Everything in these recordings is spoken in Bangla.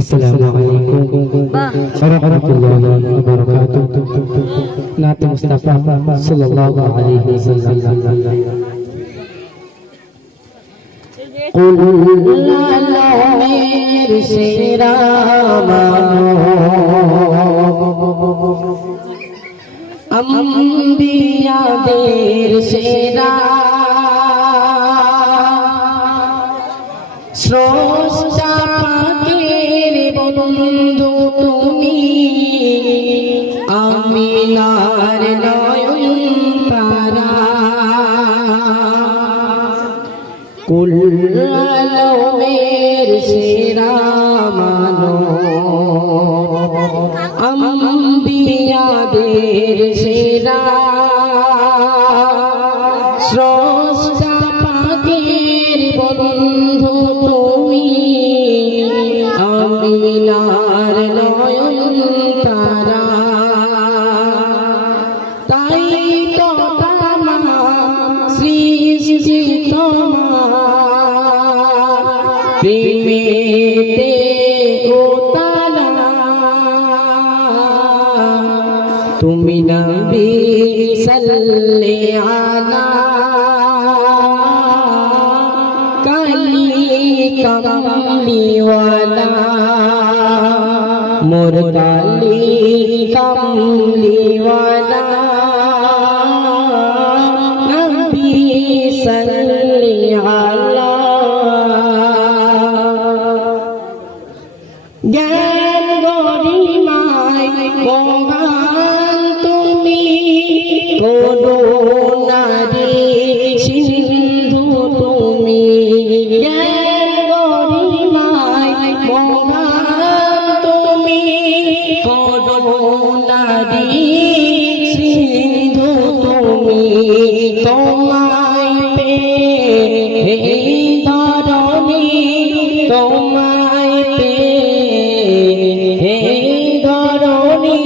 আসসালামু আলাইকুম ওয়া রাহমাতুল্লাহি ওয়া বারাকাতুহু। নাত মুস্তাফা সাল্লাল্লাহু আলাইহি ওয়াসাল্লাম। কুল আলামের সেরা মানব আম্বিয়াদের সেরা স্রষ্টা পাকের বন্ধু তুমি আমিনার নয়ন তারা কুল আলমের সেরা মানব আম্বিয়াদের সেরা স্রষ্টা পাকের বন্ধু তুমি আমিনার নয়ন তারা তাই তো তামা সৃষ্টি তোমার প্রেমেতে উতালা তুমি নবী সাল্লি আলা কামলিওয়ালা মোর কালি কামলিওয়ালা নবী সাল্লি আলা জ্ঞান গরিমায় মহান তুমি করুণারে সিন্ধু তুমি সিন্ধু তুমি তোমায় পেয়ে ধরণী তোমায় পেয়ে ধরণী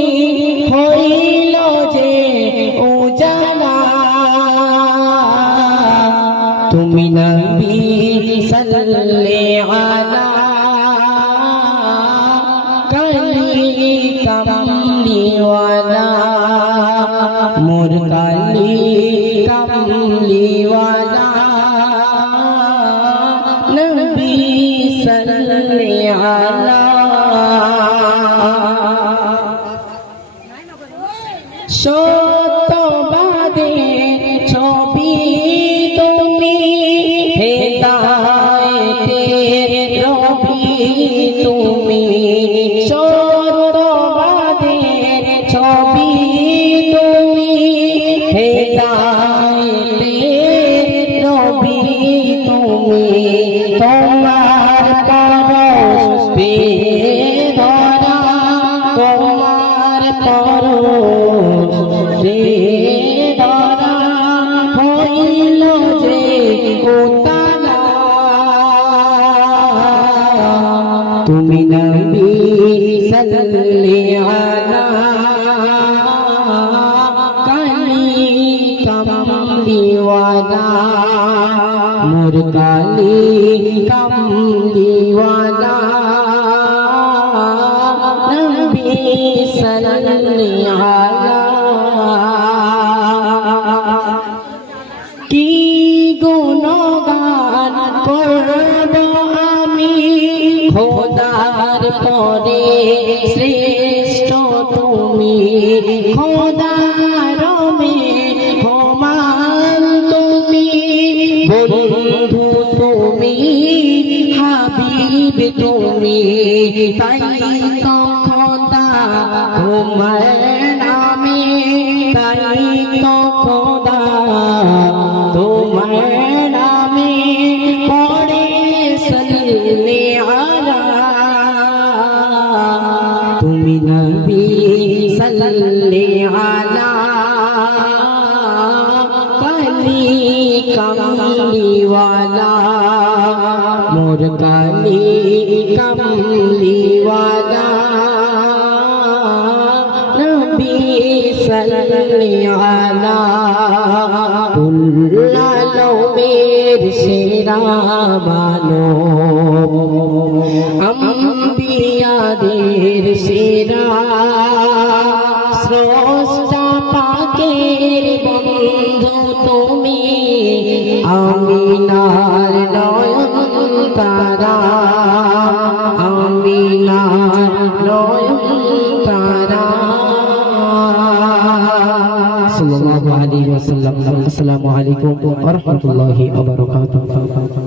হইল যে উজালা তুমি নবী সাল্লি আলা কামলিওয়ালা মোর কালি কামলিওয়ালা নবী সাল্লি আলা সত্যবাদী ছবি তুমি হেদায়েতের রবি তুমি ছবি তুমি হেদায়েতের নবী তুমি তোমার পরশ পেয়ে ধরা তোমার পরশ পেয়ে ধরা হইল যে উতালা তুমি নবী সাল্লি আলা কামলিওয়ালা মোর কালি কামলিওয়ালা নবী সাল্লি আলা কি গুণগান করব আমি খোদার পরে শ্রেষ্ঠ তুমি খোদার ক্ষমান তুমি বন্ধু তুমি হাবিব তুমি তাই তো খোদা তোমার নামে তাই তো খোদা তোমার নামে পড়ে সাল্লি আলা তুমি নবী সাল্লি আলা কালি কামলিওয়ালা মোর কালি কামলিওয়ালা নবী সাল্লি আলা কুল আলমের সেরা মানব আম্বিয়াদের সেরা স্রষ্টা পাকের বন্ধু তুমি আমিনার নয়ন তারা আমিনার নয়ন তারা সাল্লাল্লাহু আলাইহি ওয়াসাল্লাম। আসসালামু আলাইকুম ওয়া রাহমাতুল্লাহি ওয়া বারাকাতুহু।